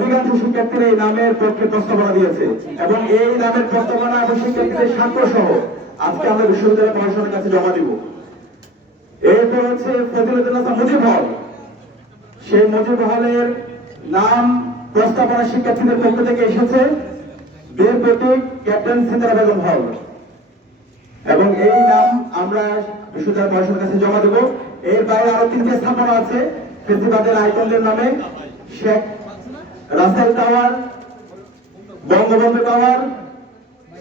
অধিকাংশ শিক্ষার্থীরা এই নামের পক্ষে প্রস্তাবনা দিয়েছে এবং এই নামের প্রস্তাবনা এবং শিক্ষার্থীদের স্বাক্ষর সহ আজকে আমরা বিশ্ববিদ্যালয় প্রশাসনের কাছে জমা দিব। এরপর হচ্ছে ফজিলতুল্লাহ মুজিব হল। সেই মুজিব হলের নাম প্রস্তাবনা শিক্ষার্থীদের পক্ষ থেকে এসেছে বীর প্রতীক ক্যাপ্টেন সিতারা বেগম হল এবং এই নাম আমরা বিশ্ববিদ্যালয় প্রশাসনের কাছে জমা দেব। এর বাইরে আরো 3টি স্থাপনা আছে ফেসিবাদের আইকনদের নামে, Sheikh Russel tower, Bangabandhu tower,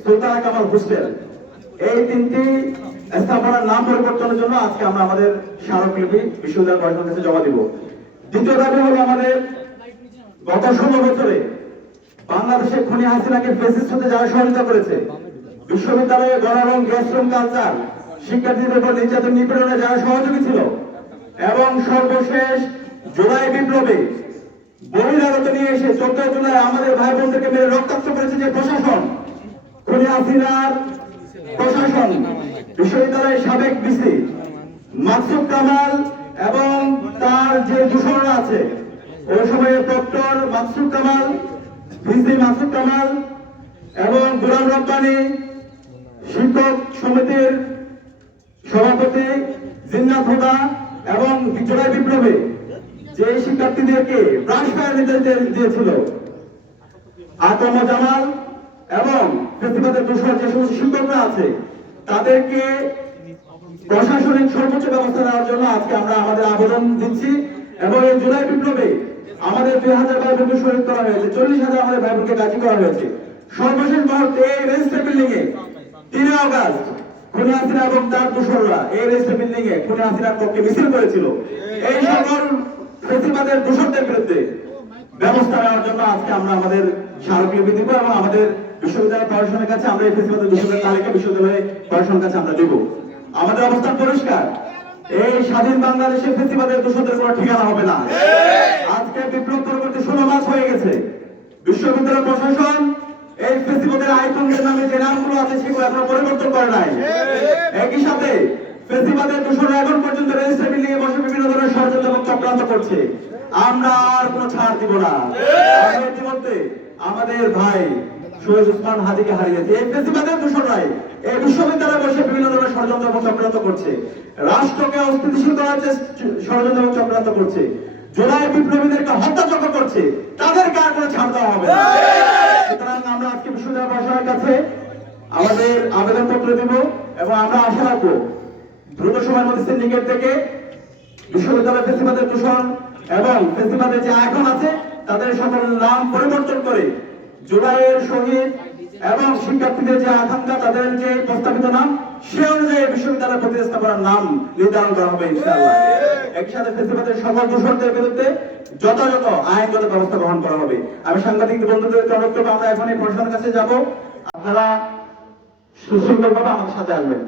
Sultana Kamal hostel. এই 3টি স্থাপনার নাম পরিবর্তনের জন্য আজকে আমরা আমাদের স্মারকলিপি বিশ্ববিদ্যালয় প্রশাসনের কাছে জমা দিব। দ্বিতীয় দাবি হলো আমাদের গত 16 বছরে বাংলাদেশে খুনি হাসিনাকে ফ্যাসিস্ট হতে যারা সহযোগিতা করেছে, বিশ্ববিদ্যালয়ে গণরং গ্যাসরুম কালচার, শিক্ষার্থীদের উপর নির্যাতন নিপীড়নে যারা সহযোগী ছিল এবং সর্বশেষ জুলাই বিপ্লবে বহিরাগত নিয়ে এসে 14 জুলাই আমাদের ভাই বোনদেরকে মেরে রক্তাক্ত করেছে যে প্রশাসন, খুনি হাসিনার প্রশাসন, বিশ্ববিদ্যালয়ের সাবেক ভিসি মাকসুদ কামাল এবং তার যে দূষণরা আছে ওই সময়ে প্রক্টর মাকসুদ কামাল, ভিসি মাকসুদ কামাল এবং গোলাম রব্বানী, শিক্ষক সমিতির সভাপতি জিন্নাত হুদা এবং জুলাই বিপ্লবে যে শিক্ষার্থীদেরকে ব্রাশ ফায়ার নির্দেশ দিয়েছিল আকম জামাল এবং ফেসিবাদের দূষণ যে সমস্ত শিক্ষকরা আছে তাদেরকে প্রশাসনিক সর্বোচ্চ ব্যবস্থা নেওয়ার জন্য আজকে আমরা আমাদের আবেদন দিচ্ছি। এবং এই জুলাই বিপ্লবে আমাদের 2000 ভাই বোনকে শহীদ করা হয়েছে, 40,000 আমাদের ভাই বোনকে গাজী করা হয়েছে। সর্বশেষ মুহূর্তে এই রেজিস্টার বিল্ডিং এ 3 আগস্ট খুনি হাসিনা এবং তার দূষণরা এই রেজিস্টার বিল্ডিং এ খুনি হাসিনার পক্ষে মিছিল করেছিল। এই সকল ফেসিবাদের দূষণদের বিরুদ্ধে ব্যবস্থা নেওয়ার জন্য আজকে আমরা আমাদের স্মারকলিপি দিব এবং আমাদের বিশ্ববিদ্যালয় প্রশাসনের কাছে আমরা এই ফেসিবাদের দূষণের তালিকা বিশ্ববিদ্যালয় প্রশাসনের কাছে আমরা দেব। আমাদের অবস্থান পরিষ্কার, এই স্বাধীন বাংলাদেশে ফেসিবাদের দূষণের কোনো ঠিকানা হবে না। আজকে বিপ্লব পরবর্তী 16 মাস হয়ে গেছে, বিশ্ববিদ্যালয় প্রশাসন এই ফেসিবাদের আইকনদের নামে যে নামগুলো আছে সেগুলো এখনো পরিবর্তন করে নাই। একই সাথে ফেসিবাদের দূষণ এখন পর্যন্ত রেজিস্টার বিল্ডিং এ বসে বিভিন্ন ধরনের ষড়যন্ত্র এবং চক্রান্ত করছে। আমরা আর কোনো ছাড় দিব না। ইতিমধ্যে আমাদের ভাই শহীদ উসমান হাদিকে হারিয়েছে এই ফেসিবাদের দূষণরাই এই বিশ্ববিদ্যালয়ে বসে বিভিন্ন ধরনের ষড়যন্ত্র এবং চক্রান্ত করছে, রাষ্ট্রকে অস্থিতিশীল করার ষড়যন্ত্র এবং চক্রান্ত করছে, জুলাই বিপ্লবীদেরকে হত্যাযজ্ঞ করছে, তাদেরকে আর কোনো ছাড় দেওয়া হবে না। সুতরাং আমরা আজকে বিশ্ববিদ্যালয় প্রশাসনের কাছে আমাদের আবেদনপত্র দিব এবং আমরা আশা রাখবো দ্রুত সময়ের মধ্যে সিন্ডিকেট থেকে বিশ্ববিদ্যালয় ফেসিবাদের দূষণ এবং ফেসিবাদের যে আইকন আছে তাদের সকল নাম পরিবর্তন করে জুলাইয়ের শহীদ এবং শিক্ষার্থীদের যে আকাঙ্ক্ষা তাদের যে প্রস্তাবিত নাম সে অনুযায়ী বিশ্ববিদ্যালয় প্রতিস্থাপনার নাম নির্ধারণ করা হবে ইনশাআল্লাহ। একই সাথে ফেসিবাদের সকল দূষণদের বিরুদ্ধে যথাযথ আইনগত ব্যবস্থা গ্রহণ করা হবে। আমি সাংবাদিক বন্ধুদেরকে অনুরোধ করবো আমরা এখন এই প্রশাসনের কাছে যাব, আপনারা সুশৃঙ্খলভাবে আমাদের সাথে আসবেন।